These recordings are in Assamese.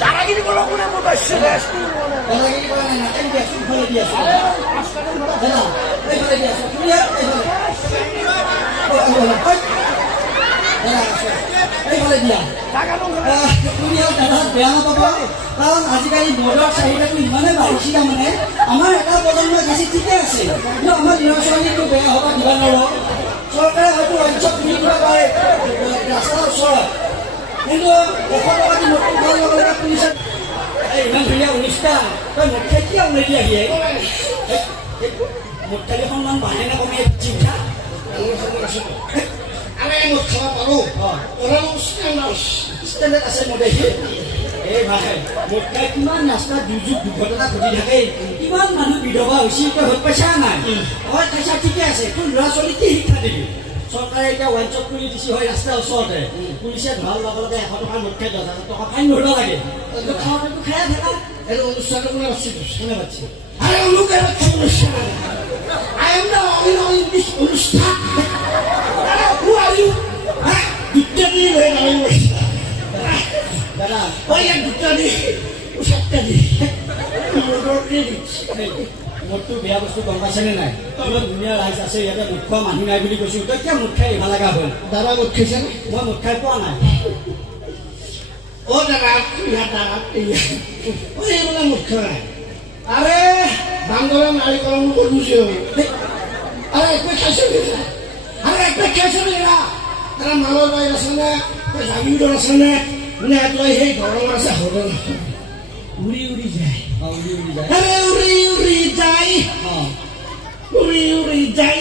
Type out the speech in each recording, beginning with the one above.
দাদাগিরি করো কোনে মোটা শেষ দাদাগিরি করে না কেন কি আসুন ফলে দিয়ে আসো দাদা এই ফলে দিয়ে আসো তুমি এই ফলে দিয়া তুমি দাদা বেয়া নাপাবা কাৰণ আজিকালি মদৰ চাহিদাটো ইমানেই বাঢ়িছে মানে আমাৰ এটা প্ৰজন্মৰ বেছি ঠিকে আছে কিন্তু আমাৰ ল'ৰা ছোৱালীটো বেয়া হ'ব দিব নোৱাৰো চৰকাৰে হয়তো অঞ্চল খুলি দিব পাৰে ৰাস্তাৰ ওচৰত কিন্তু 100 টকা দি নতুন ঘৰ ল'ব লাগে পুলিচে ইমান ধুনীয়া অনুষ্ঠান তই মুখ্য কিয় উলিয়াই আহি মুখ্যালি সন্মান বাঢ়ে নে কমে চিন্তা আমি মুখ খাব পাৰো ওৰা স্ট্যান্ডাৰ্ড আছে মতে এই ভাই মুখ্যাই কিমান ৰাস্তা দুৰ্যোগ দুৰ্ঘটনা ঘটি থাকে কিমান মানুহ বিধৱা হৈছে তই হৈ পাইছা নাই হয় খাইছা ঠিকে আছে তোৰ ল'ৰা ছোৱালী কি শিক্ষা দিবি চৰকাৰে এতিয়া ওৱাইন শ্বপ খুলি দিছে হয় ৰাস্তাৰ ওচৰতে পুলিচে ধৰাৰ লগে লগে 100 টকা মুখ্যাই 10,000 টকা ফাইন ভৰিব লাগে খাওঁতে খাই থাকা এই অনুষ্ঠানটো কোনে বাছি কোনে বাছি আরে লোক এর অনুষ্ঠান I am now in this অনুষ্ঠান আরে who are you দুটানি হয়ে গেল দাদা ওই এক দুটানি সত্যি মোৰতো বেয়া বস্তু গম পাইছেনে নাই ইমান ধুনীয়া ৰাইজ আছে ইয়াতে মুখ্য মানুহ নাই বুলি কৈছো তই কিয় মুখ খাই ভাল লগা হ'ল দাদা মুখ খাইছে মই মুখ খাই পোৱা নাই ও দাদা ওই এগুলো মুখ খাই আৰে বাংলা নাৰীকৰণ বুঝিও আৰে একটু খাইছে আৰে একটু খাইছে না তাৰা মালৰ বাই আছে না জাগিৰ আছে না মানে এতলাই সেই গৰম আছে হল না উৰি উৰি যায় আৰে উৰি উৰি যায় উৰি উৰি যায়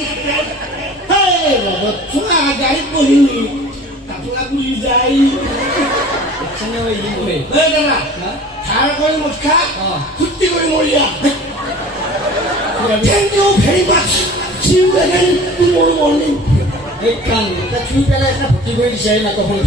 হে বাবা তোৰা গাড়ীত বহিনি কাপলা উৰি যায় এখানে ওই ইমে এই দাদা খাৰ কৰি মুখ খা ফুটি কৰি Moriya Thank you very much. See you again tomorrow morning. এই কান এটা চুই পেলাই একটা ভর্তি করে দিছে না তখন